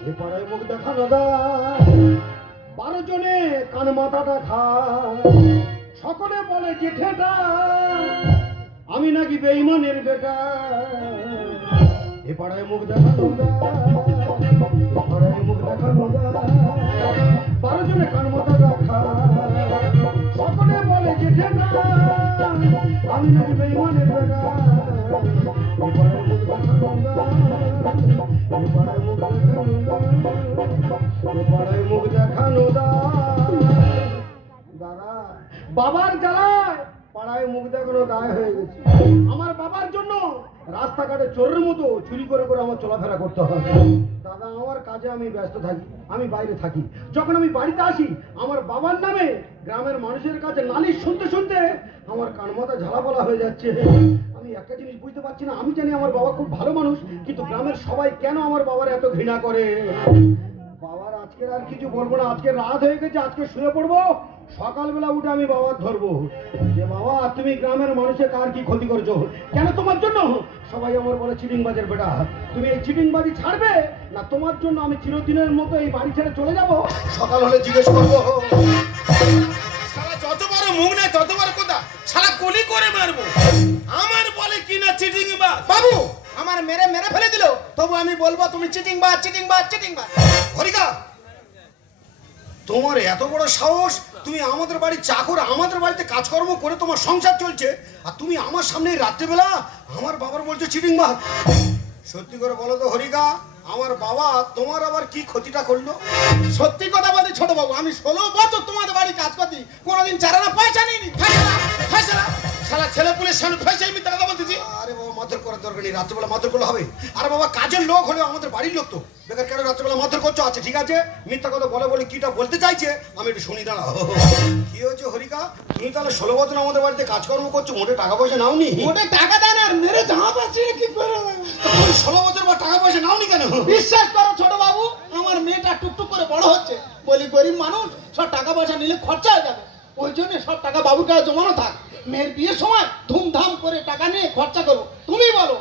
এ পাড়ায় মুখ দেখানো দা 12 জনে কান মাথাটা খায় সকলে বলে জেঠেটা আমি নাকি বেঈমানের বেটা এ পাড়ায় মুখ দেখানো দা এ পাড়ায় মুখ দেখানো দা 12 জনে কান মাথাটা খায় সকলে বলে জেঠেটা আমি নাকি বেঈমানের বেটা এ পাড়ায় মুখ দেখানো দা এ পাড়ায় মুখ দেখানো দা এ পাড়ায় মুখ দেখানো দা দাদা বাবার জ্বালায় পাড়ায় মুখ দেখানো দায় হয়ে গেছে আমার বাবার জন্য রাস্তাঘাটে চোরের মতো চুরি করে করে আমার চলাফেরা করতে হয় দাদা আমার কাজে আমি ব্যস্ত থাকি আমি বাইরে থাকি যখন আমি বাড়িতে আসি আমার বাবার নামে গ্রামের মানুষের কাছে নালিশ শুনতে শুনতে আমার কান মাথা ঝালাপালা হয়ে যাচ্ছে আমি একটা জিনিস বুঝতে পারছি না আমি জানি আমার বাবা খুব ভালো মানুষ কিন্তু গ্রামের সবাই কেন আমার বাবার এত ঘৃণা করে বাবার আজকে আর কিছু বলবো না আজকে রাত হয়ে গেছে আজকে শুয়ে পড়বো সকালবেলা উঠে আমি বাবার ধরবো যে বাবা তুমি গ্রামের মানুষের কার কি ক্ষতি করছো কেন তোমার জন্য সবাই আমার বলে চিটিংবাজের বেটা তুমি এই চিটিংবাজি ছাড়বে না তোমার জন্য আমি চিরদিনের মতো এই বাড়ি ছেড়ে চলে যাব সকাল হলে জিজ্ঞেস করবো শালা যত বড় মুখ নেই তত বড় কথা শালা গুলি করে মারবো আমার বলে কি না চিটিং বা বাবু আমার মেরে মেরে ফেলে দিল তবু আমি বলবো তুমি চিটিং বাজ চিটিং বাজ চিটিং বাজ হরিকা তোমার এত বড় সাহস তুমি আমাদের বাড়ির চাকর আমাদের বাড়িতে কাজকর্ম করে তোমার সংসার চলছে আর তুমি আমার সামনে রাত্রেবেলা আমার বাবার বলছো চিটিং বাজ সত্যি করে বলো তো হরিকা আমার বাবা তোমার আবার কি ক্ষতিটা করলো সত্যি কথা বলতে ছোট বাবু আমি 16 বছর তোমাদের বাড়ি কাজ করছি কোনোদিন চারানা পয়সা নিইনি ফেসলা ফেসলা শালা ছেলে পুলের সামনে ফেসে আমি টাকা বলতেছি আরে বাবা মারধর করার দরকার নেই রাত্রেবেলা মারধর করলে হবে আরে বাবা কাজের লোক হলেও আমাদের বাড়ির লোক তো বেকার কেন রাত্রেবেলা মারধর করছো আচ্ছা ঠিক আছে মিথ্যা কথা বলে বলে কিটা বলতে চাইছে আমি একটু শুনি দাঁড়াও কি হয়েছে হরিকা তুমি তাহলে 16 বছর আমাদের বাড়িতে কাজকর্ম করছো মোটে টাকা পয়সা নাওনি মোটে টাকা দেন আর মেরে জামা পাচ্ছি কি করে তুমি 16 বছর পর টাকা পয়সা নাওনি কেন বিশ্বাস করো ছোট বাবু আমার মেয়েটা টুকটুক করে বড় হচ্ছে বলি গরিব মানুষ সব টাকা পয়সা নিলে খরচা হয়ে যাবে ওই জন্য সব টাকা বাবুর কাছে জমানো থাক মেয়ের বিয়ের সময় ধুমধাম করে টাকা নিয়ে খরচা করো তুমি বলো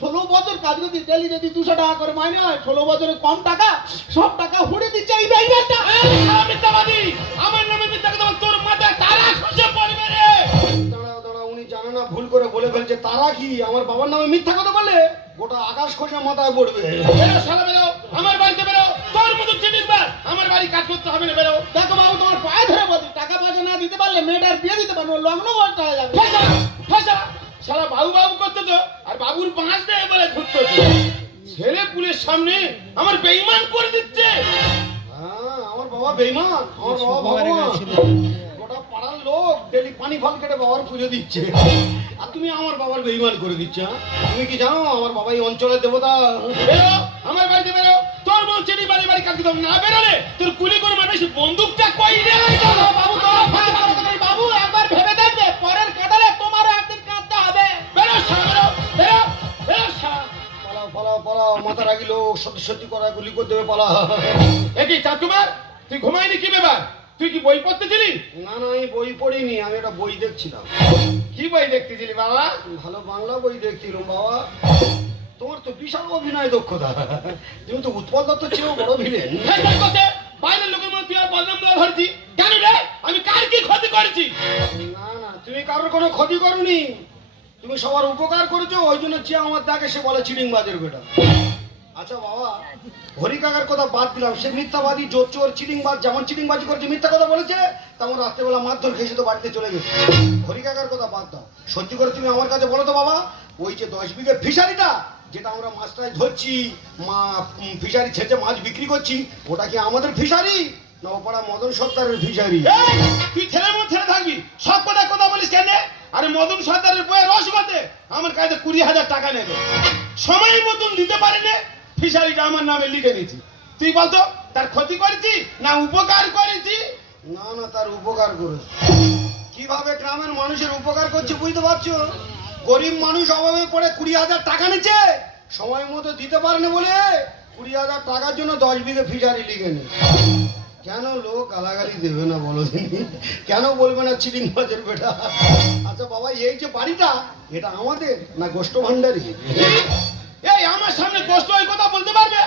16 বছর কাজ করতে ডেলি যদি 200 টাকা করে মাইনে হয় 16 বছরে কম টাকা সব টাকা হুড়ে দিচ্ছে এই বেইমানটা মিথ্যাবাদী আমার নামে মিথ্যা কথা বল তোর মাথায় তারা খসে পড়বে রে দাঁড়াও দাঁড়াও উনি জানে না ভুল করে বলে ফেলছে তারা কি আমার বাবার নামে মিথ্যা কথা বলে গোটা আকাশ খসে মাথায় পড়বে বেরো শালা বেরো আমার বাড়িতে বেরো তোর মতো চিটিং বাজ আমার বাড়ি কাজ করতে হবে না বেরো দেখো বাবু তোমার পায়ে ধরে বলছি টাকা পয়সা না দিতে পারলে মেয়েটার বিয়ে দিতে পারবো লগ্ন বলতে হয়ে যাবে ফেসা ফেসা শালা বাবু বাবু করতে তো আর বাবুর বাঁশ দেয় বলে ঘুরতে তো ছেলে পুলের সামনে আমার বেঈমান করে দিচ্ছে হ্যাঁ আমার বাবা বেঈমান আমার বাবা ভগবান গোটা পাড়ার লোক ডেলি পানি ফল কেটে বাবার পুজো দিচ্ছে আর তুমি আমার বাবার বেঈমান করে দিচ্ছ হ্যাঁ? তুমি কি জানো আমার বাবা এই অঞ্চলের দেবতা বেরো আমার বাড়িতে বেরো তোর বোন চেনি বাড়ি বাড়ি কাজ করতে হবে না বেরোলে তোর কুলি করে মানুষ বন্দুকটা কই রে বাবু বাবু একবার ভেবে দেখবে পরের কাটালে তোমারও একদিন কাঁদতে হবে বেরো শালা বেরো বেরো বেরো শালা পালাও পালাও পালাও মাথা রাখি লোক সত্যি সত্যি করা গুলি করে দেবে পালা একই চাঁদকুমার তুই ঘুমাইনি কি ব্যাপার তুই কি বই পড়তেছিলি না না আমি বই পড়িনি আমি একটা বই দেখছিলাম কি বই দেখতেছিলি বাবা ভালো বাংলা বই দেখছিলাম বাবা তোমার তো বিশাল অভিনয় দক্ষতা তুমি তো উৎপল দত্ত ছিল বড় ভিলেন ফেসা করতে বাইরের লোকের মধ্যে তুই আর বদনাম দেওয়া ধরছি কেন রে আমি কার কি ক্ষতি করেছি না না তুমি কারোর কোনো ক্ষতি করনি তুমি সবার উপকার করেছো ওই জন্য যে আমার তাকে সে বলে চিটিংবাজের বেটা আচ্ছা বাবা হরি কাকার কথা বাদ দিলাম সে মিথ্যাবাদী জোর চোর চিটিংবাজ যেমন চিটিংবাজি করেছে মিথ্যা কথা বলেছে তেমন রাত্রেবেলা মারধর খেয়ে সে তো বাড়িতে চলে গেছে হরি কাকার কথা বাদ দাও সত্যি করে তুমি আমার কাছে বলো তো বাবা ওই যে 10 বিঘে ফিশারিটা যেটা আমরা মাছটায় ধরছি ফিশারি ছেঁচে মাছ বিক্রি করছি ওটা কি আমাদের ফিশারি না ওপাড়া মদন সত্তারের ফিশারি এই, তুই ছেলের মধ্যে ছেলে থাকবি সব কথা বলিস কেন আরে মদন সর্দারের বইয়ের রসগোতে আমার কাছে 20,000 টাকা নেবে সময় মতন দিতে পারে না ফিশারিটা আমার নামে লিখে নিয়েছি তুই বলতো তার ক্ষতি করেছি না উপকার করেছি না না তার উপকার করেছে কিভাবে গ্রামের মানুষের উপকার করছে বুঝতে পারছো গরিব মানুষ অভাবে পড়ে 20,000 টাকা নিচ্ছে সময় মতো দিতে পারে না বলে 20,000 টাকার জন্য 10 বিঘে ফিশারি লিখে নে কেন লোক গালাগালি দেবে না বলো কেন বলবে না চিটিং বাজের বেটা আচ্ছা বাবা এই যে বাড়িটা এটা আমাদের না গোষ্ঠ ভান্ডারী এই আমার সামনে কষ্ট এই কথা বলতে পারবে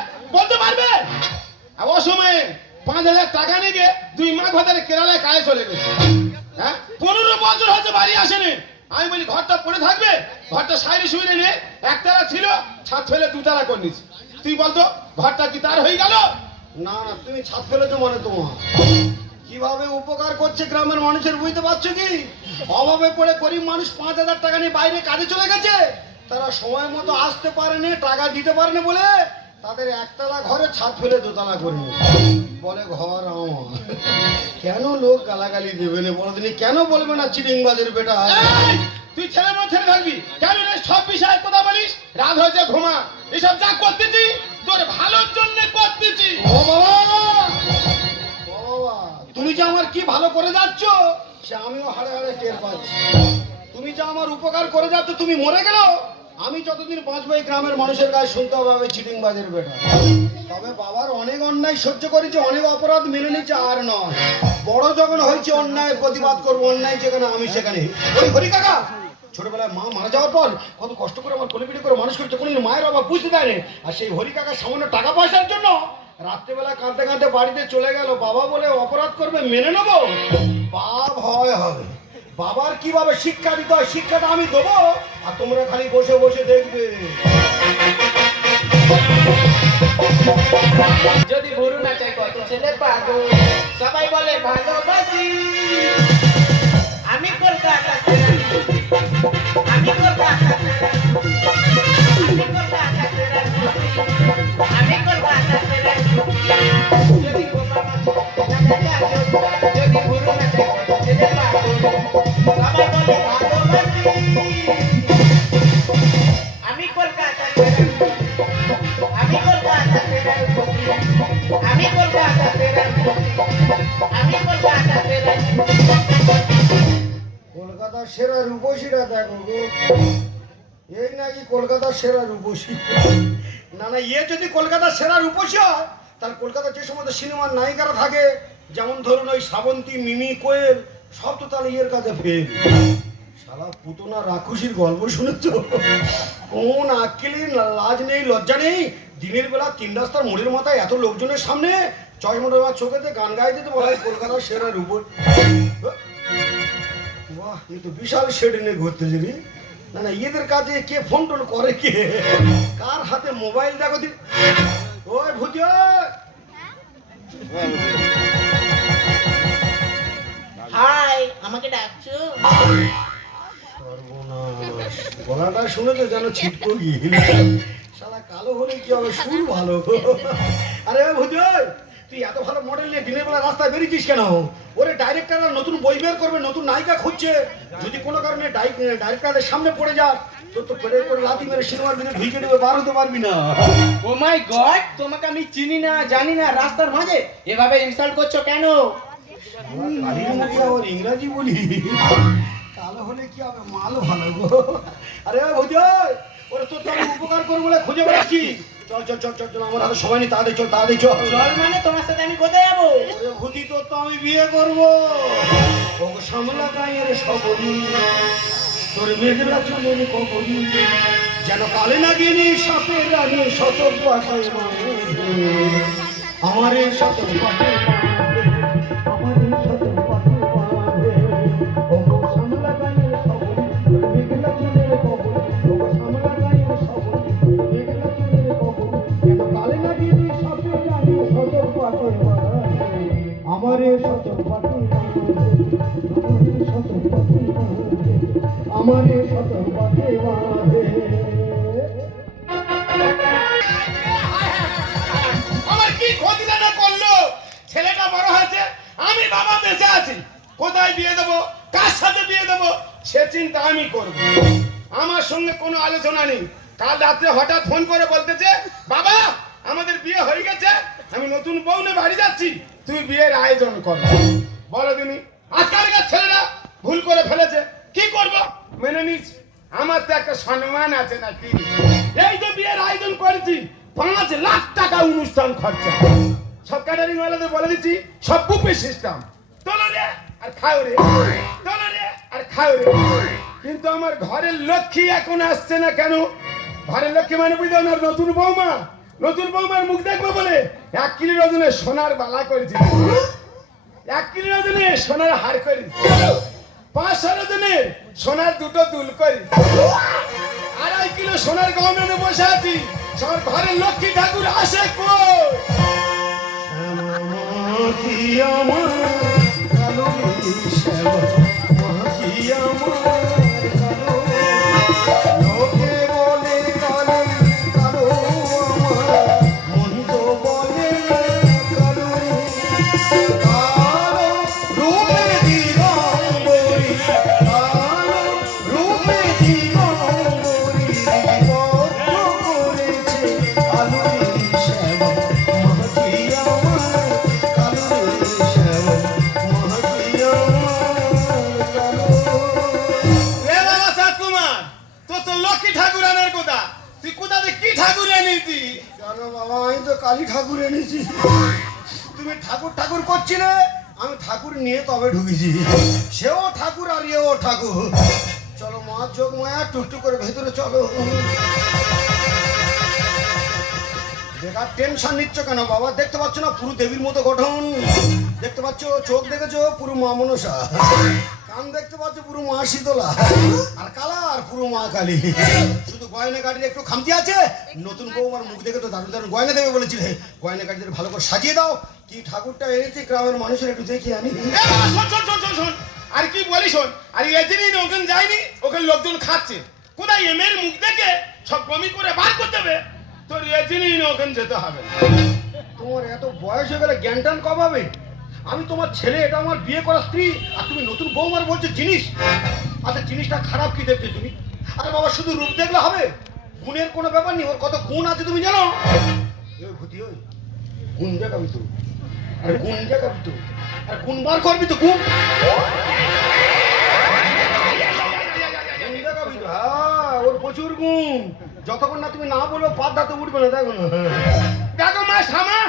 অসময়ে 5,000 টাকা নিয়ে গিয়ে 2 মাস ধরে কেরালায় কাজে চলে গেছে। হ্যাঁ 15 বছর হচ্ছে বাড়ি আসেনি। আমি বলি ঘরটা পড়ে থাকবে, ঘরটা সাইডে শুয়ে নিয়ে একতলা ছিল, ছাদ ফেলে 2তলা করে নিয়েছি। তুই বলতো ঘরটা কি তার হয়ে গেল? না না, তুমি ছাদ ফেলেছো মানে তোমার কিভাবে উপকার করছে গ্রামের মানুষের বুঝতে পারছো কি? অভাবে পড়ে গরিব মানুষ 5,000 টাকা নিয়ে বাইরে কাজে চলে গেছে, তারা সময় মতো আসতে পারেনি, টাকা দিতে পারেনি বলে তাদের একতলা ঘরে ছাদ ফেলে 2তলা করে নিয়েছে। বলে ঘর আমার। কেন লোক গালাগালি দেবে না বলো দিনি? কেন বলবে না চিটিংবাজের বেটা? এই, তুই ছেলে মেয়ে ছেলে থাকবি কেন রে? সব বিষয়ে কথা বলিস, রাত হয়েছে ঘুমা। এসব যা করতেছি তোর ভালোর জন্য করতেছি। ও বাবা, ও বাবা, তুমি যে আমার কি ভালো করে যাচ্ছ সে আমিও হাড়ে হাড়ে টের পাচ্ছি। তুমি যে আমার উপকার করে যাচ্ছ, তুমি মরে গেল আমি যতদিন বাঁচবো এই গ্রামের মানুষের কাছে শুনতে হবে চিটিংবাজের বেটা। তবে বাবার অনেক অন্যায় সহ্য করেছে, অনেক অপরাধ মেনে নিচ্ছে, আর নয় বড় যখন হয়েছে অন্যায় প্রতিবাদ করবো। অন্যায় যেখানে আমি সেখানে। ওই হরি কাকা ছোটবেলায় মা মারা যাওয়ার পর কত কষ্ট করে আমার কোলে পিঠে করে মানুষ করছে, কোনদিন মায়ের অভাব বুঝতে দেয়নি। আর সেই হরি কাকা সামান্য টাকা পয়সার জন্য রাত্রেবেলা কাঁদতে কাঁদতে বাড়িতে চলে গেল। বাবা বলে অপরাধ করবে, মেনে নেবো? পাপ হয় হবে। বাবার কিভাবে শিক্ষা দিতে হয় শিক্ষাটা আমি দেবো, আর তোমরা খালি বসে বসে দেখবে। যদি ভুরু না চাই কত ছেলে পাগল, সবাই বলে ভালোবাসি। আমি কলকাতা সেরা, আমি কলকাতা সেরা, আমি কলকাতা সেরা, আমি কলকাতা সেরা। যদি বোকা মাঝে না যায়, যদি ভুরু না চাই কত ছেলে পাগল, সবাই বলে ভালোবাসি। আমি কলকাতা সেরা, আমি কলকাতা সেরা, আমি কলকাতা সেরা, আমি কলকাতা সেরা। কলকাতার সেরা রূপসীরা দেখো গো, এই নাকি কলকাতার সেরা রূপসী? না না, ইয়ে যদি কলকাতার সেরা রূপসী হয় তাহলে কলকাতার যে সমস্ত সিনেমার নায়িকারা থাকে, যেমন ধরুন ওই শ্রাবন্তী, মিমি, কোয়েল, সব তো তাহলে ইয়ের কাছে ফেল। শালা পুতনা রাক্ষসীর গল্প শুনেছ? কোন আক্কেলি লাজ নেই, লজ্জা নেই, দিনের বেলা 3 রাস্তার মোড়ের মাথায় এত লোকজনের সামনে চশমাটা আমার চোখেতে গান গাইতে তো বলা হয় কলকাতার সেরা রূপ। বাহ, এ তো বিশাল শেড নিয়ে ঘুরতেছে রে। না না, এদের কাছে কে ফোন টোন করে, কে কার হাতে মোবাইল দেখো দি। ওই ভূতি, হাই, আমাকে ডাকছো? সর্বনাশ, গলাটা শুনেছো যেন ছিটকো গিয়ে। শালা কালো হলে কি হবে, সুর ভালো। আরে ভূতি, তুই এত ভালো মডেল নিয়ে দিনের বেলা রাস্তায় বেরিয়েছিস কেন? ওরে ডাইরেক্টররা নতুন বই বের করবে, নতুন নায়িকা খুঁজছে। যদি কোনো কারণে ডাইরেক্টরদের সামনে পড়ে যাস তোর তো পেটের করে লাথি মেরে সিনেমার ভিতরে ঢুকে দেবে, বার হতে পারবি না। ও মাই গড, তোমাকে আমি চিনি না জানি না, রাস্তার মাঝে এভাবে ইনসাল্ট করছো কেন? কালির মুখে আবার ইংরাজি বলি। কালো হলে কি হবে, মাল ভালো গো। আরে ভূতি, ওরে তোর তো আমি উপকার করবো বলে খুঁজে বেড়াচ্ছি। চল চল চল চল চল, আমার হাতে সময় নেই, তাড়াতাড়ি চল, তাড়াতাড়ি চল। চল মানে তোমার সাথে আমি কোথায় যাবো? ওরে ভূতি, তোর তো আমি বিয়ে করবো। ওগো সামলা গায়ের সবরি, তোর মেঘরা চলের কবরি, যেন কালে না গিনি সাপের আগে সতর্ক পাঠায় আমার এই সতর্ক পাঠায়, আমার এই সতর্ক পাঠায়। ওগো সামলা গায়ের সবরি, তোর মেঘরা চলের কবরি, ওগো সামলা গায়ের সবরি, তোর মেঘরা চলের কবরি, যেন কালে না গিনি সাপের আগে সতর্ক পাঠায় আমার এই সতর্ক পাঠায়, আমার এই সতর্ক পাঠায়। আমার কি ক্ষতি না করলো? ছেলেটা বড় হয়েছে, আমি বাবা বেঁচে আছি। কোথায় বিয়ে দেবো, কার সাথে বিয়ে দেবো, সে চিন্তা আমি করব। আমার সঙ্গে কোনো আলোচনা নেই। কাল রাত্রে হঠাৎ ফোন করে বলতেছে, বাবা আমাদের বিয়ে হয়ে গেছে, আমি নতুন বউ নিয়ে বাড়ি যাচ্ছি, তুই বিয়ের আয়োজন কর। বলো দিনি, আজকালকার ছেলেরা ভুল করে ফেলেছে, কি করব, মেনে নিস। আমার তো একটা সম্মান আছে নাকি। এই যে বিয়ের আয়োজন করেছি, 5 লাখ টাকা অনুষ্ঠান খরচা। সব ক্যাটারিং ওয়ালাদের বলে দিচ্ছি, সব বুফে সিস্টেম, তোলো রে আর খাও রে, তোলো রে আর খাও রে। কিন্তু আমার ঘরের লক্ষ্মী এখন আসছে না কেন? ঘরের লক্ষ্মী মানে বুঝলো না, নতুন বৌমা, নতুন বৌমার মুখ দেখবো বলে 1 কিলো ওজনের সোনার বালা করেছি, 1 কিলো ওজনের সোনার হার করি, 500 ওজনের সোনার দুটো দুল করি, 2.5 কিলো সোনার গহনা বসে আছি। সবার ঘরের লক্ষ্মী ঠাকুর আসে কই? কি আমার কালো শ্যামা, কি আমার কালো, লোকে বলে কালো কালো, আমার মন তো বলে কালো, কালো রূপে দিগম্বরী, কালো রূপে দিগম্বরী, পদ্ম করেছে আলো শ্যামা, কি আমার কালো শ্যামা, কি আমার কালো। এ বাবা সাত কুমার, তোর তো লক্ষ্মী ঠাকুর আনার কথা, তুই কোথাতে কি ঠাকুর এনেছি? জানো বাবা, আমি তো কালী ঠাকুর এনেছি। তুমি ঠাকুর ঠাকুর করছিলে, আমি ঠাকুর নিয়ে তবে ঢুকেছি। সেও ঠাকুর আর এও ঠাকুর। চলো মা যোগ মায়া, টুকটুক করে ভেতরে চলো। বেকার টেনশন নিচ্ছ কেন বাবা? দেখতে পাচ্ছ না পুরো দেবীর মতো গঠন? দেখতে পাচ্ছ চোখ দেখেছো পুরো মা মনসা, কান দেখতে পাচ্ছ পুরো মা শীতলা, আর কালার পুরো মা কালী। শুধু গয়না গাড়ির একটু খামতি আছে। নতুন বৌমার মুখ দেখে তো দারুণ দারুণ গয়না দেবে বলেছিলে, গয়না গাড়িদের ভালো করে সাজিয়ে দাও। কি ঠাকুরটা এনেছি গ্রামের মানুষের একটু দেখি আনি। এ বাবা, শোন শোন শোন শোন শোন, আর কি বলি শোন, আর এদিনই ওখানে যায়নি, ওখানে লোকজন খাচ্ছে, কোথায় এমের মুখ দেখে সব বমি করে বার করতে হবে, তোর এদিনই ওখানে যেতে হবে না। তোমার এত বয়স হয়ে গেলে জ্ঞান টান কমাবে? আমি তোমার ছেলে, এটা আমার বিয়ে করা স্ত্রী, আর তুমি নতুন বৌমার বলছো জিনিস। আচ্ছা জিনিসটা খারাপ কি দেখতে তুমি? আরে বাবা, শুধু রূপ দেখলে হবে? গুণের কোনো ব্যাপার নেই, ওর কত গুণ আছে তুমি জানো? ওই ভূতি, ওই গুণ দেখাবি তো, আরে গুণ দেখাবি তো, আর গুণ বার করবি তো, গুণ গুণ দেখাবি তো। হ্যাঁ, ওর প্রচুর গুণ। যতক্ষণ না তুমি না বলো পাত দাঁতে উঠবে না, দেখো না। দেখো মা শামা,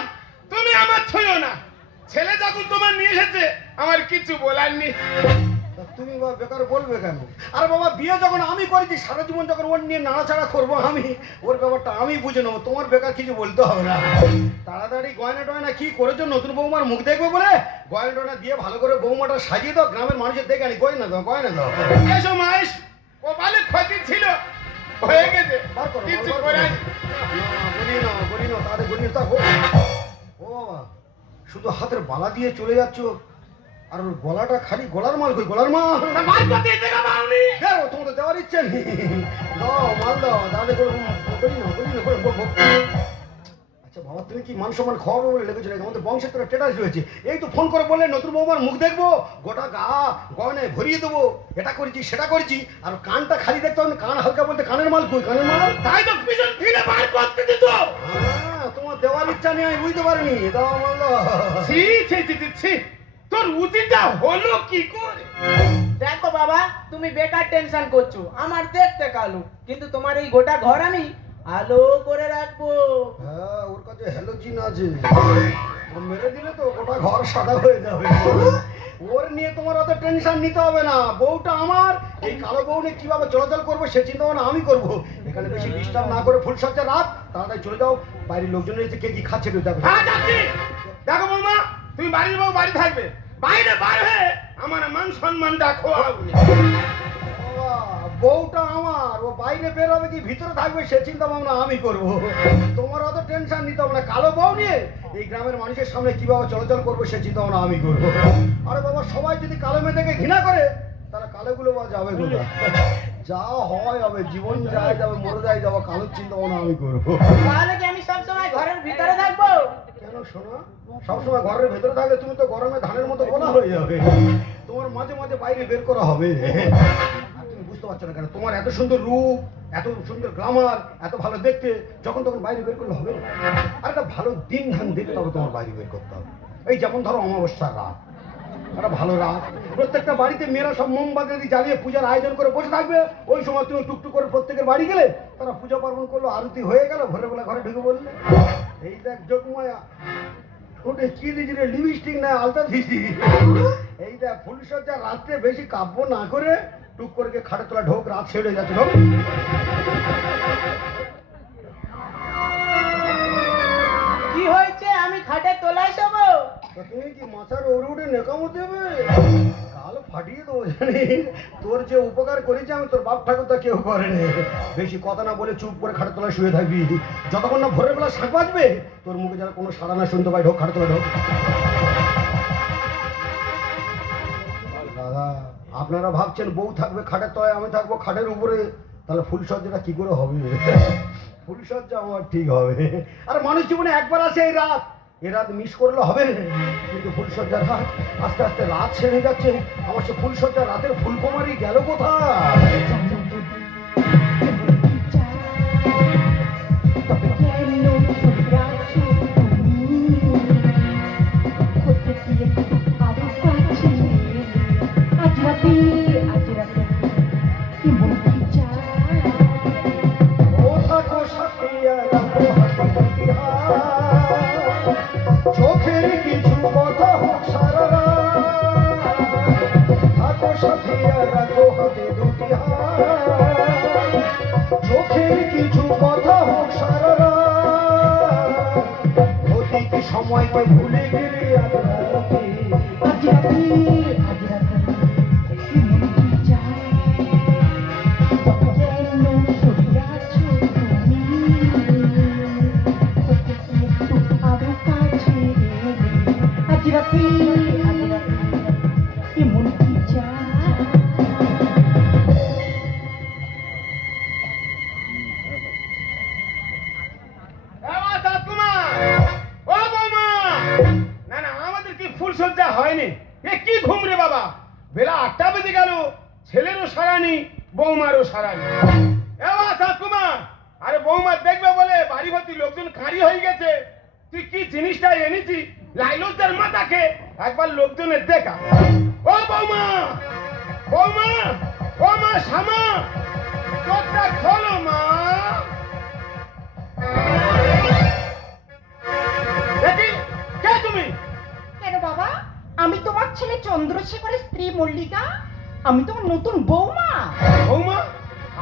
তুমি আমার ছুঁয়ো না, ছেলে যখন তোমার নিয়ে এসেছে আমার কিছু বলার নেই। তা তুমি বাবা বেকার বলবে কেন? আরে বাবা, বিয়ে যখন আমি করেছি, সারা জীবন যখন ওর নিয়ে নাড়াচাড়া করবো আমি, ওর ব্যাপারটা আমি বুঝে নেবো, তোমার বেকার কিছু বলতে হবে না। তাড়াতাড়ি গয়না টয়না কি করেছো নতুন বৌমার মুখ দেখবে বলে, গয়না টয়না দিয়ে ভালো করে বৌমাটা সাজিয়ে দাও, গ্রামের মানুষের দেখে আনি। গয়না দাও, গয়না দাও। এসো মা, এসো। ও বালে ক্ষতি ছিল, হয়ে গেছে, বার করো, কিছু বার করো। করার না, গড়িয়ে নাও, গড়িয়ে নাও, তাড়াতাড়ি গড়িয়ে নাও। ও বাবা, শুধু হাতের বালা দিয়ে চলে যাচ্ছ, আর ওর গলাটা খালি, গলার মাল কই? গলার মাল বার করতে দেখা পাওনি। দেও, তোমার তো দেওয়ার ইচ্ছে নেই। দাও, মাল দাও, দাদা করে বলি না, বলি না করে আচ্ছা বাবা, তুমি কি মান সম্মান খাওয়াবে বলে লেগেছিল? আমাদের বংশের তো স্ট্যাটাস রয়েছে। এই তো ফোন করে বললে নতুন বৌমার মুখ দেখবো, গোটা গা গয়নায় ভরিয়ে দেবো, এটা করেছি সেটা করেছি, আর কানটা খালি দেখতে হবে না। কান হালকা বলতে কানের মাল কই? কানের মাল তাই তো পিছন ফিরে বার করতে দিত। হ্যাঁ, তোমার দেওয়ার ইচ্ছা নেই, আমি বুঝতে পারিনি। দাও, মাল দাও। ছি ছি ছি ছি, ছি, তোর উচিতটা হলো কি করে? দেখো বাবা, তুমি বেকার টেনশন করছো, আমার দেখতে কালো, কিন্তু তোমার এই গোটা ঘর আমি আলো করে রাখবো। হ্যাঁ, ওর কাছে হ্যালোজিন আছে, ও মেরে দিলে তো গোটা ঘর সাদা হয়ে যাবে। ওর নিয়ে তোমার অত টেনশন নিতে হবে না। বউটা আমার, এই কালো বউ নিয়ে কিভাবে চলাচল করবো সে চিন্তা ভাবনা আমি করবো। এখানে বেশি ডিস্টার্ব না করে ফুল সজ্জা রাত, তাড়াতাড়ি চলে যাও। বাইরের লোকজন এসে কে কি খাচ্ছে একটু দেখো। হ্যাঁ যাচ্ছি। দেখো বৌমা, তুমি বাড়ির বউ বাড়ি থাকবে, বাইরে বার হয়ে আমার মান সম্মানটা খোয়াবো। বাবা, বউটা আমার, ও বাইরে বের হবে কি ভিতরে থাকবে সে চিন্তা ভাবনা আমি করবো। তোমার অত টেনশন নিতে হবে না। কালো বউ নিয়ে এই গ্রামের মানুষের সামনে কিভাবে চলাচল করবো সে চিন্তা ভাবনা আমি করবো। আরে বাবা, সবাই যদি কালো মেয়েদেরকে ঘৃণা করে, তারা কালোগুলো বা যাবে কোথায়? যা হয় হবে, জীবন যায় যাবে, মরে যায় যাবে, কালোর চিন্তা ভাবনা আমি করবো। তাহলে কি আমি সবসময় ঘরের ভিতরে থাকবো? কেন শোনা, সবসময় ঘরের ভেতরে থাকলে তুমি তো গরমে ধানের মতো গোলা হয়ে যাবে, তোমার মাঝে মাঝে বাইরে বের করা হবে। আর তুমি বুঝতে পারছো না কেন? তোমার এত সুন্দর রূপ, এত সুন্দর গ্রামার, এত ভালো দেখতে, যখন তখন বাইরে বের করলে হবে? আর একটা ভালো দিন ধান দেখে তবে তোমার বাইরে বের করতে হবে। এই যেমন ধরো অমাবস্যার রাত, একটা ভালো রাত, প্রত্যেকটা বাড়িতে মেয়েরা সব মোমবাতি জ্বালিয়ে পূজার আয়োজন করে বসে থাকবে। ওই সময় তুমি টুকটুক করে প্রত্যেকের বাড়ি গেলে, তারা পূজা পার্বণ করলো, আরতি হয়ে গেল, ভোরের বেলা ঘরে ঢুকে বললে, এই দেখ যোগমায়া, ওটা কি দিয়েছি রে, লিপস্টিক না আলতা দিয়েছি, এই দেখ ফুলসজ্জা। রাত্রে বেশি কাব্য না করে টুক করে গিয়ে খাটে তোলা ঢোক, রাত ছেড়ে যাচ্ছে ঢোক। আমি খাটে তোলাই শোবো। তা তুমি কি মাথার ওরে উঠে নেকামো দেবে? কাল ফাটিয়ে দেবো জানি। তোর যে উপকার করেছি আমি তোর বাপ ঠাকুর তা কেউ করেনি। বেশি কথা না বলে চুপ করে খাটের তলায় শুয়ে থাকবি। যতক্ষণ না ভোরের বেলা শাঁখ বাজবে তোর মুখে যেন কোনো সাড়া না শুনতে পাই। ঢোক খাটের তলায় ঢোক। দাদা আপনারা ভাবছেন বউ থাকবে খাটের তলায়, আমি থাকবো খাটের উপরে, তাহলে ফুলসজ্জাটা কি করে হবে? ফুলসজ্জা আমার ঠিক হবে। আর মানুষ জীবনে একবার আসে এই রাত, এ রাত মিস করলে হবে। কিন্তু ফুলসজ্জার রাত আস্তে আস্তে রাত ছেড়ে যাচ্ছে। আমার সে ফুলসজ্জার রাতের ফুলকুমারি গেল কোথায়? ও থাকো সাথিয়া রাখো হাতে দুটি হাত, চোখের কিছু কথা হোক সারা রাত। থাকো সাথিয়া রাখো হাতে দুটি হাত, চোখের কিছু কথা হোক সারা রাত। অতীত সময়কে ভুলে গেলে আজ রাতে, না না আমাদের কি ফুলসজ্জা হয়নি? এ কি ঘুম রে বাবা? বেলা 8টা বেজে গেল, ছেলেরও সারানি বৌমারও সারানি। ঠাকুমা, আরে বৌমা দেখবে বলে বাড়ি ভর্তি লোকজন খাঁড়ি হয়ে গেছে। তুই কি জিনিসটা এনেছি লাইলুদের মাথাকে একবার লোকজনের দেখা। ও বৌমা, বৌমা, ও মা শামা, চোখটা খোলো মা। দেখি কে তুমি? কেন বাবা, আমি তোমার ছেলে চন্দ্রশেখরের স্ত্রী মল্লিকা। আমি তোমার নতুন বৌমা। বৌমা,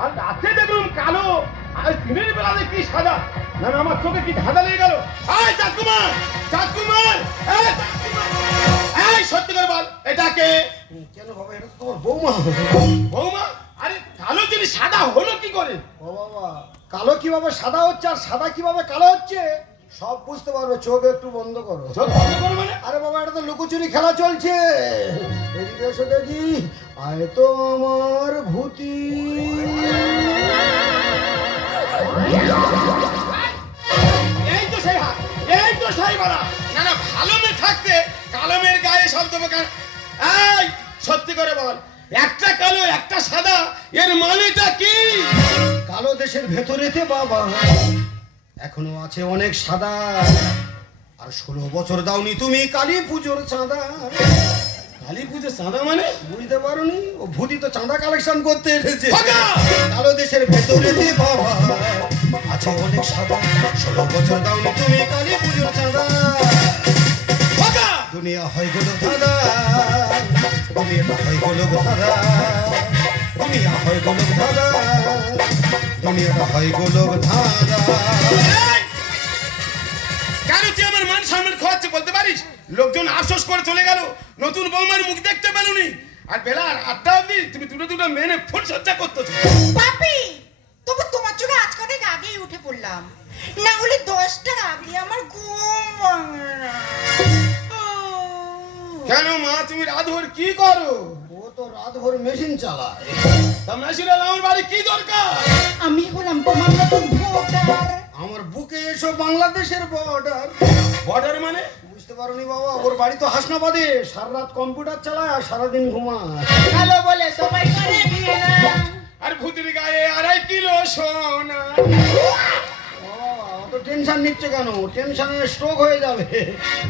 আর রাতে দেখলাম কালো, আর দিনের বেলা দেখি সাদা। না না আমার চোখে কি ধাঁধা লেগে গেল। এই চাঁদকুমার, চাঁদকুমার, এই সত্যি করে বল এটা কে? কেন বাবা, এটা তো তোমার বৌমা। বৌমা, আরে কালো জিনিস সাদা হলো কি করে? ও বাবা, কালো কিভাবে সাদা হচ্ছে আর সাদা কিভাবে কালো হচ্ছে সব বুঝতে পারবে, চোখ একটু বন্ধ করো। চোখ বন্ধ করো মানে? আরে বাবা, এটা তো লুকোচুরি খেলা চলছে। এদিকে এসে দেখি, আয় তো আমার ভূতি। এই তো সেই হাত, এই তো সেই বলা। না না ভালো মেয়ে থাকতে কালো মেয়ের গায়ে শব্দ কেন? এই সত্যি করে বল, একটা কালো একটা সাদা, এর মানেটা কি? কালো দেশের ভেতরেতে বাবা এখনো আছে অনেক সাদা। আর 16 বছর দাওনি তুমি কালী পুজোর চাঁদা। কালী পুজো চাঁদা মানে? বুঝতে পারোনি? ও ভূতি তো চাঁদা কালেকশন করতে এসেছে। ফাঁকা! কালো দেশের ভেতরেতে বাবা আছে অনেক সাদা। 16 বছর দাওনি তুমি কালী পুজোর চাঁদা। ফাঁকা! দুনিয়া হয় গোলক ধাঁধা, দুনিয়াটা হয় গোলক ধাঁধা, দুনিয়া হয় গোলক ধাঁধা, দুনিয়াটা হয় গোলক ধাঁধা। এই! কেন তুই আমার মান সম্মান খোয়াচ্ছে বলতে পারিস? লোকজন আফসোস করে চলে গেল, নতুন বৌমার মুখ দেখতে পেলুনি। আর বেলা 8টা অবধি তুমি দুটো মেনে ফুল সজ্জা করতেছো। পাপি, তবু তোমার জন্য আজকে অনেক আগেই উঠে পড়লাম, না হলে 10টার আগে আমার ঘুম ভাঙে না। কেন মা, তুমি রাতভর কি করো? ও তো রাতভর মেশিন চালায়। তা মেশিনের আমার বাড়ি কি দরকার? আমি হলাম তোমার নতুন ভোটার। আমার বুকে এসো বাংলাদেশের বর্ডার। বর্ডার মানে? বুঝতে পারোনি বাবা, ওর বাড়ি তো হাসনাবাদে। সারা রাত কম্পিউটার চালায় আর সারাদিন ঘুমায়। ভালো বলে সবাই করে বিয়ে না। আর ভূতির গায়ে 2.5 কিলো সোনা। বাবা, অত টেনশন নিচ্ছে কেন? টেনশনে স্ট্রোক হয়ে যাবে।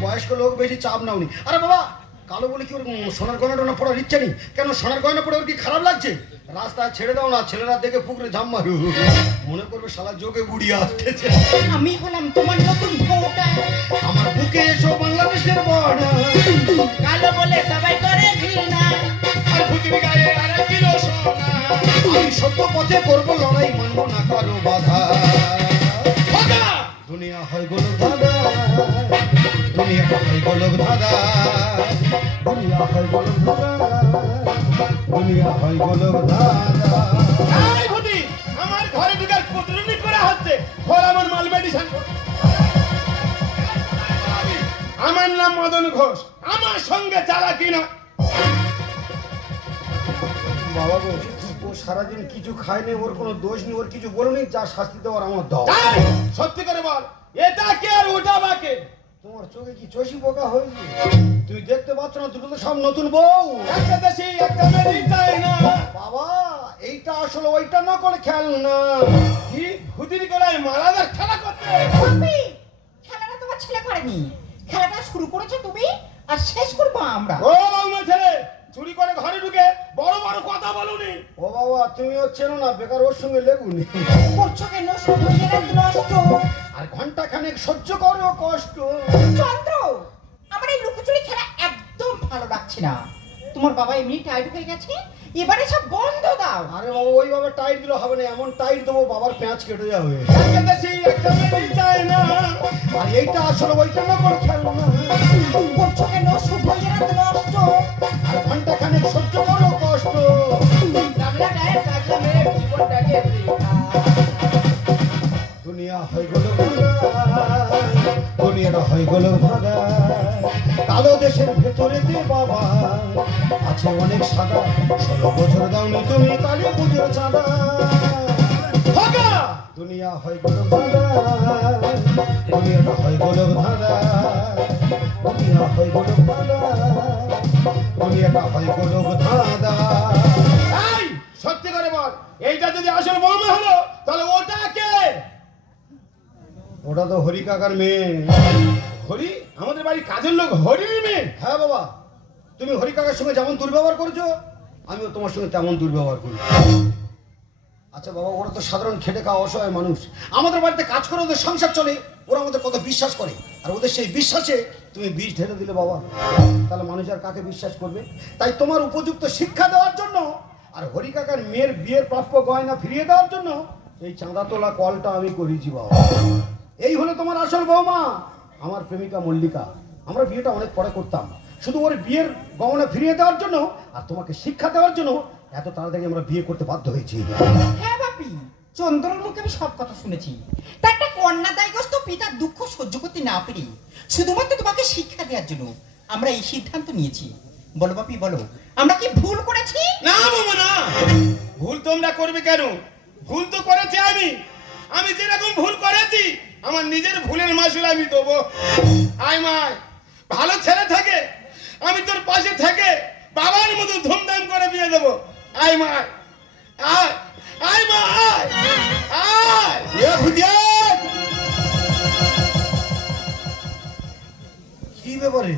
বয়স্ক লোক, বেশি চাপ নাওনি। আরে বাবা, কালো বলে কি ওর সোনার গয়না টোনা পড়ার ইচ্ছে নেই? কেন সোনার গয়না পড়ে ওর কি খারাপ লাগছে? রাস্তায় ছেড়ে দাও না, ছেলেরা দেখে পুকুরে ঝাম মারু, মনে করবে শালা যোগে বুড়ি আসতেছে। আমি হলাম তোমার নতুন ভোটার। আমার বুকে এসো বাংলাদেশের বর্ডার। ভালো বলে সবাই করে ঘৃণা। আর ভূতির গায়ে 2.5 কিলো সোনা। আমি সত্য পথে করবো লড়াই, মানবো না কারো বাধা। ফাঁকা! দুনিয়া হয় গোলক ধাঁধা, গোলক ধাঁধা, দুনিয়া হয় গোলক ধাঁধা, দুনিয়া হয় গোলক ধাঁধা। এই ভূতি, আমার ঘরে ঢুকার কুতরুমি করা হচ্ছে। খোল আমার মাল মেডিসিন। আমার নাম মদন ঘোষ, আমার সঙ্গে চালাকি না। বাবা গো, ও সারাদিন কিছু খায়নি, ওর কোনো দোষ নেই, ওর কিছু বলনি, যা শাস্তি দেওয়ার আমার দাও। এই, সত্যি করে বল, এটা কে আর ওটা বা কে? তোমার চোখে কি চষি পোকা হয়েছে? তুই দেখতে পাচ্ছ না, দুটো তো সব নতুন বউ। একটা দেশি, একটা মেরি চাই না। বাবা, এইটা আসলে ওইটা না করে খেলনা। কি ভূতির গলায় মালাদার খেলা করতে? বাপি, খেলাটা তোমার ছেলে করেনি, খেলাটা শুরু করেছো তুমি আর শেষ করবো আমরা। ও বাবা ছেলে, চুরি করে ঘরে ঢুকে বড় বড় কথা বলুনি। ও বাবা, তুমি ওর চেনো না, বেকার ওর সঙ্গে লেগুনি। করছো কেন শুধু এরা নষ্ট? আর ঘন্টা খানেক সহ্য করো কষ্ট। চন্দ্র, আমার এই লুকোচুরি খেলা একদম ভালো লাগছে না। তোমার বাবা এমনি টাইট হয়ে গেছে, এবারে সব বন্ধ দাও। আরে বাবা, ওইভাবে টাইট দিলে হবে না, এমন টাইট দেবো বাবার পেঁয়াজ কেটে যাবে। একটা দেশি, একটা মেরি চাই না। আর এইটা আসলে ওইটা না করে খেলনা। করছো কেন শুধু এরা নষ্ট? আর ঘন্টা খানেক সহ্য করো কষ্ট। গামলা গায়ে কাজলা মেরে জীবনটাকে দুনিয়া হয় গোলক ধাঁধা, দুনিয়াটা হয় গোলক ধাঁধা। কালো দেশের ভেতরে দে বাবা আছে অনেক সাদা, 16 বছর দাওনি তুমি কালী পুজোর চাঁদা। ফাঁকা। দুনিয়া হয় গোলক ধাঁধা, দুনিয়াটা হয় গোলক ধাঁধা, দুনিয়া হয় গোলক ধাঁধা, দুনিয়াটা হয় গোলক ধাঁধা। এই, সত্যি করে বল, এইটা যদি আসল বৌমা হলো তাহলে ওটা কে? ওটা তো হরি কাকার মেয়ে। হরি? আমাদের বাড়ি কাজের লোক হরির মেয়ে? হ্যাঁ বাবা, তুমি হরি কাকার সঙ্গে যেমন দুর্ব্যবহার করেছো, আমিও তোমার সঙ্গে তেমন দুর্ব্যবহার করি। আচ্ছা বাবা, ওরা তো সাধারণ খেটে খাওয়া অসহায় মানুষ, আমাদের বাড়িতে কাজ করে ওদের সংসার চলে, ওরা আমাদের কত বিশ্বাস করে, আর ওদের সেই বিশ্বাসে তুমি বিষ ঢেলে দিলে বাবা, তাহলে মানুষ আর কাকে বিশ্বাস করবে? তাই তোমার উপযুক্ত শিক্ষা দেওয়ার জন্য আর হরি কাকার মেয়ের বিয়ের প্রাপ্য গয়না ফিরিয়ে দেওয়ার জন্য এই চাঁদা তোলা কলটা আমি করেছি বাবা। এই হলো তোমার আসল বৌমা, আমার প্রেমিকা মল্লিকা। আমরা বিয়েটা অনেক পরে করতাম, শুধু ওর বিয়ের গহনা ফিরিয়ে দেওয়ার জন্য আর তোমাকে শিক্ষা দেওয়ার জন্য এত তাড়াতাড়ি আমরা বিয়ে করতে বাধ্য হয়েছি। হ্যাঁ বাপি, চন্দ্রর মুখে আমি সব কথা শুনেছি। তা একটা কন্যাদায়গ্রস্ত পিতার দুঃখ সহ্য করতে না পেরে শুধুমাত্র তোমাকে শিক্ষা দেওয়ার জন্য আমরা এই সিদ্ধান্ত নিয়েছি। বলো বাপি, বলো, আমরা কি ভুল করেছি? না বাবা না, ভুল তোমরা করবে কেন? ভুল তো করেছি আমি। আমি যেরকম ভুল করেছি আমার নিজের ভুলের মাসুল আমি দেবো। আয় মা, ভালো ছেলে থাকে আমি তোর পাশে থেকে বাবার মতো ধুমধাম করে বিয়ে দেবো। আয় মা, আয়, আয় মা, আয়, আয়। এ ভুজিয়া! কি ব্যাপারে,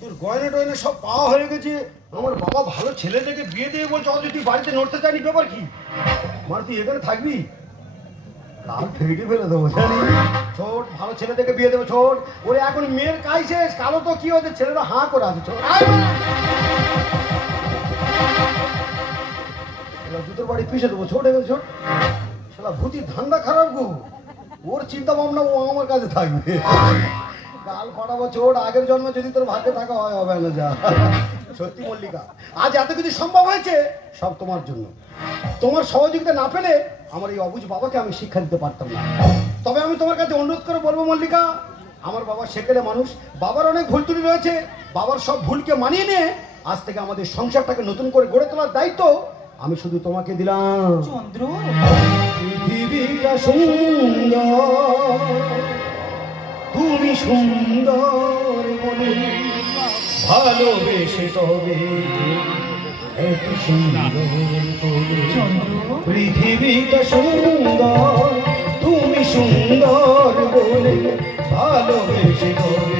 তোর গয়না টয়না সব পাওয়া হয়ে গেছে, আমার বাবা ভালো ছেলে থেকে বিয়ে দিয়ে বলছে অত তুই বাড়িতে নড়তে চাইনি, ব্যাপার কি? মানে তুই এখানে থাকবি? লাল ফেটে ফেলে দেবো জানি। ছোট ভালো ছেলে থেকে বিয়ে দেবো, ছোট ওরে এখন মেয়ের কাজ শেষ, কালো তো কি হচ্ছে, ছেলেরা হাঁ করে আছে। ছোট আয় মা। জুতোর বাড়ি পিষে দেবো, ছোট এখানে ছোট। শালা ভূতি ধান্দা খারাপ গো, ওর চিন্তা ভাবনা ও আমার কাছে থাকবে। গাল ফাটাবো ছোট, আগের জন্মে যদি তোর ভাগ্যে থাকা হয় হবে না। যা সত্যি মল্লিকা, আজ এত কিছু সম্ভব হয়েছে সব তোমার জন্য। তোমার সহযোগিতা না পেলে আমার এই অবুঝ বাবাকে আমি শিক্ষা দিতে পারতাম না। তবে আমি তোমার কাছে অনুরোধ করে বলবো মল্লিকা, আমার বাবা সেকেলে মানুষ, বাবার অনেক ভুল ত্রুটি রয়েছে, বাবার সব ভুলকে মানিয়ে নিয়ে আজ থেকে আমাদের সংসারটাকে নতুন করে গড়ে তোলার দায়িত্ব আমি শুধু তোমাকে দিলাম। চন্দ্র, পৃথিবীটা সুন্দর, তুমি সুন্দর বলে ভালোবেসে তবে এত সুন্দর করে। পৃথিবীটা সুন্দর, তুমি সুন্দর বলে ভালোবেসে তবে